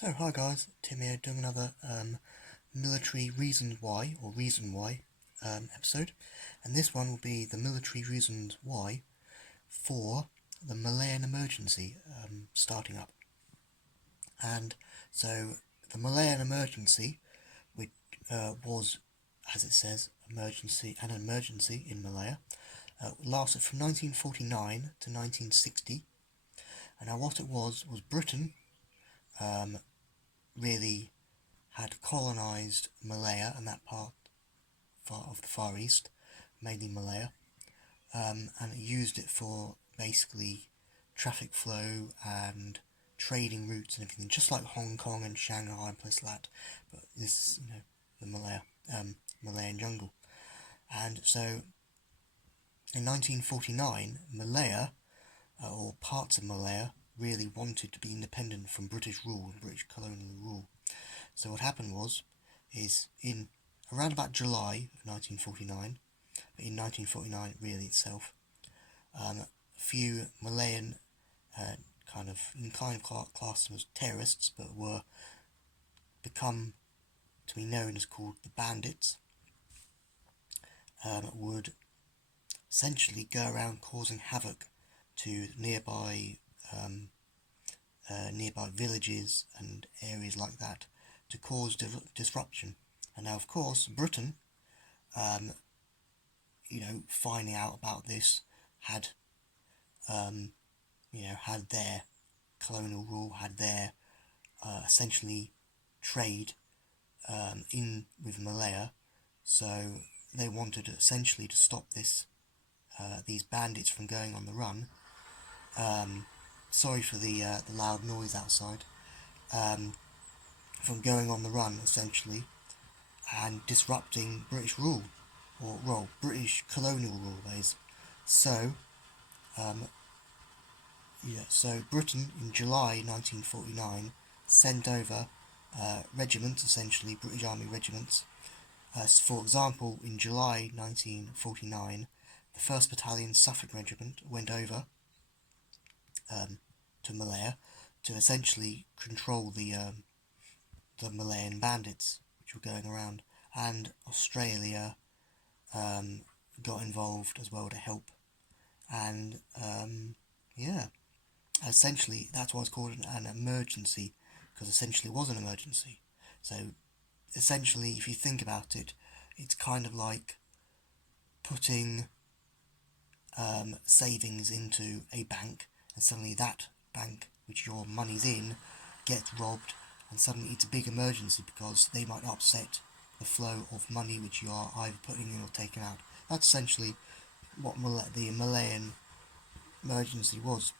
So hi guys, Tim here doing another military reasons why or reason why episode, and this one will be the military reasons why for the Malayan Emergency starting up. And so the Malayan Emergency, which was, as it says, an emergency in Malaya, lasted from 1949 to 1960. And now what it was Britain really had colonised Malaya and that part of the Far East, mainly Malaya, and it used it for basically traffic flow and trading routes and everything, just like Hong Kong and Shanghai and places like that. But this is, the Malayan jungle. And so in 1949, Malaya, or parts of Malaya, really wanted to be independent from British rule and British colonial rule. So what happened is in around about July of 1949, but in 1949 really itself, a few Malayan kind of inclined class as terrorists, but were become to be known as called the bandits, would essentially go around causing havoc to nearby villages and areas like that to cause disruption. And now, of course, Britain, finding out about this, had had their colonial rule, had their essentially trade in with Malaya, so they wanted essentially to stop these bandits from going on the run. Sorry for the loud noise outside. From going on the run essentially and disrupting British rule, or British colonial rule, that is. So so Britain in July 1949 sent over regiments, essentially British Army regiments. For example, in July 1949, the 1st Battalion Suffolk Regiment went over to Malaya to essentially control the Malayan bandits which were going around, and Australia got involved as well to help. And essentially that's why it's called an emergency, because essentially it was an emergency. So essentially, if you think about it, it's kind of like putting savings into a bank, and suddenly that bank which your money's in gets robbed, and suddenly it's a big emergency because they might upset the flow of money which you are either putting in or taking out. That's essentially what the Malayan emergency was.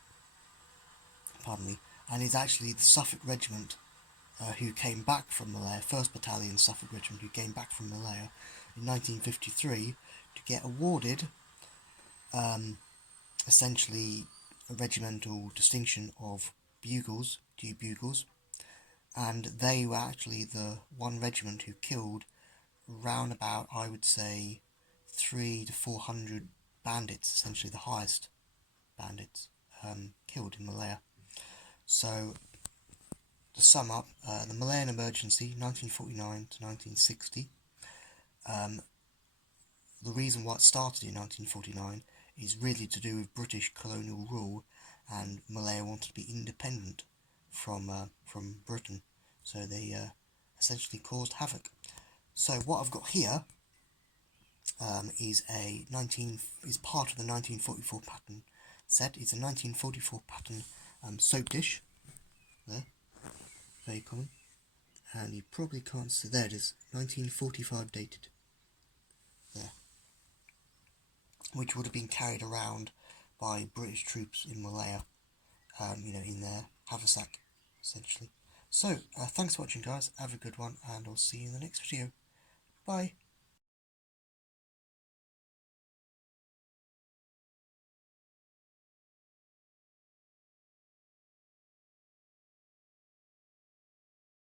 Pardon me. And it's actually the Suffolk Regiment who came back from Malaya, 1st Battalion Suffolk Regiment, who came back from Malaya in 1953 to get awarded essentially a regimental distinction of bugles, due bugles, and they were actually the one regiment who killed round about, I would say, 300 to 400 bandits, essentially the highest bandits killed in Malaya. So, to sum up, the Malayan Emergency, 1949 to 1960, the reason why it started in 1949 is really to do with British colonial rule, and Malaya wanted to be independent from Britain, so they essentially caused havoc. So what I've got here is part of the 1944 pattern set. It's a 1944 pattern soap dish. There, very common, and you probably can't see. There it is, 1945 dated. There, which would have been carried around by British troops in Malaya, in their haversack, essentially. So, thanks for watching, guys. Have a good one, and I'll see you in the next video. Bye.